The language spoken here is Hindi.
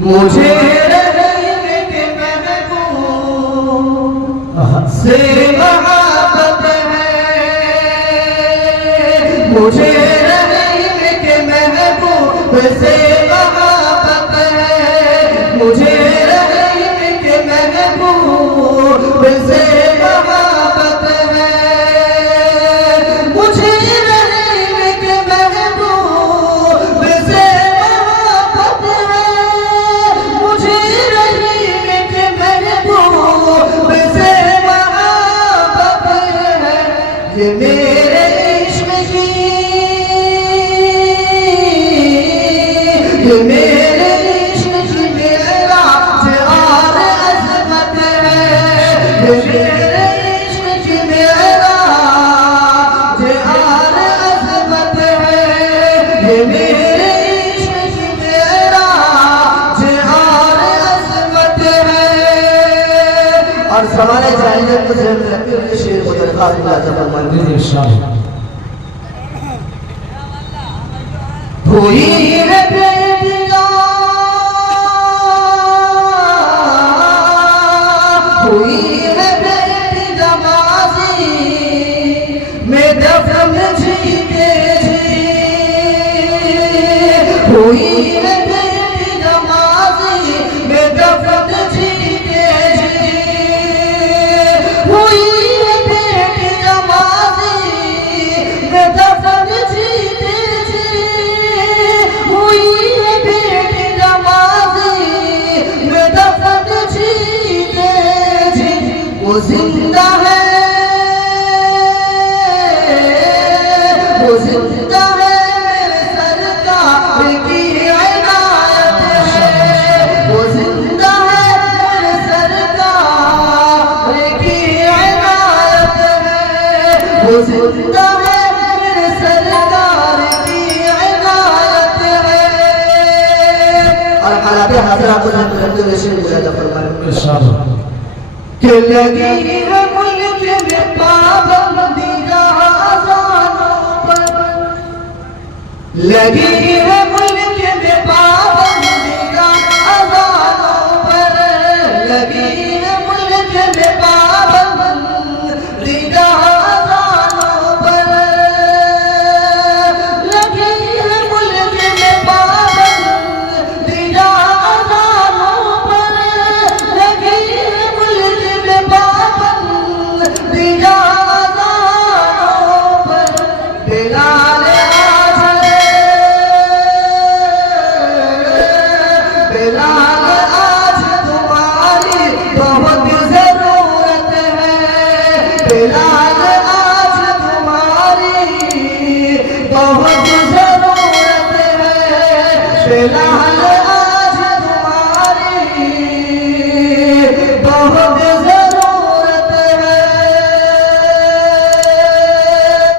मुझे रहने महबूब से मोहब्बत है, मुझे रहने के महबूब से मोहब्बत है, मुझे रहने के महबूब से मोहब्बत है, मुझे रहने के महबूब से मोहब्बत है, मुझे रहने के महबूब से मोहब्बत है। ये मेरे इश्क की, ये मेरे इश्क की मेराज और अज़मत है, ये मेरे इश्क की मेराज और अज़मत है, ये मेरे इश्क की मेराज और अज़मत है। और ज़माने चाहिए मुझे शेर मुझे खास मुलाज़ा फरमाइए इंशाअल्लाह। हुई है बेटियां, हुई है बेटी नमाज़ी में दफन जीते जी, हुई है बेटी नमाज़ी में दफन जीते जी, हुई है बेटी नमाज़ी में दफन जीते जी, हुई है बेटी नमाज़ी में दफन जीते जी। वो जिंदा है, वो जिंदा है, मेरे सरकार की इनायत है, वो जिंदा है, मेरे सरकार की इनायत है, वो जिंदा है, मेरे सरकार की इनायत है। और हालात हाज़िरा को जानते हुए शेर मुलाज़ा फरमाएं इंशाअल्लाह। कि लगी है मुल्क में पाबंदी अज़ानों पर, लगी है मुल्क में पाबंदी अज़ानों पर, लगी है मुल्क में पाबंदी अज़ानों पर, लगी है मुल्क में पाबंदी अज़ानों पर, लगी है मुल्क में पाबंदी अज़ानों पर। बिलाल आज है, बिलाल आज तुम्हारी बहुत ज़रूरत है, बिलाल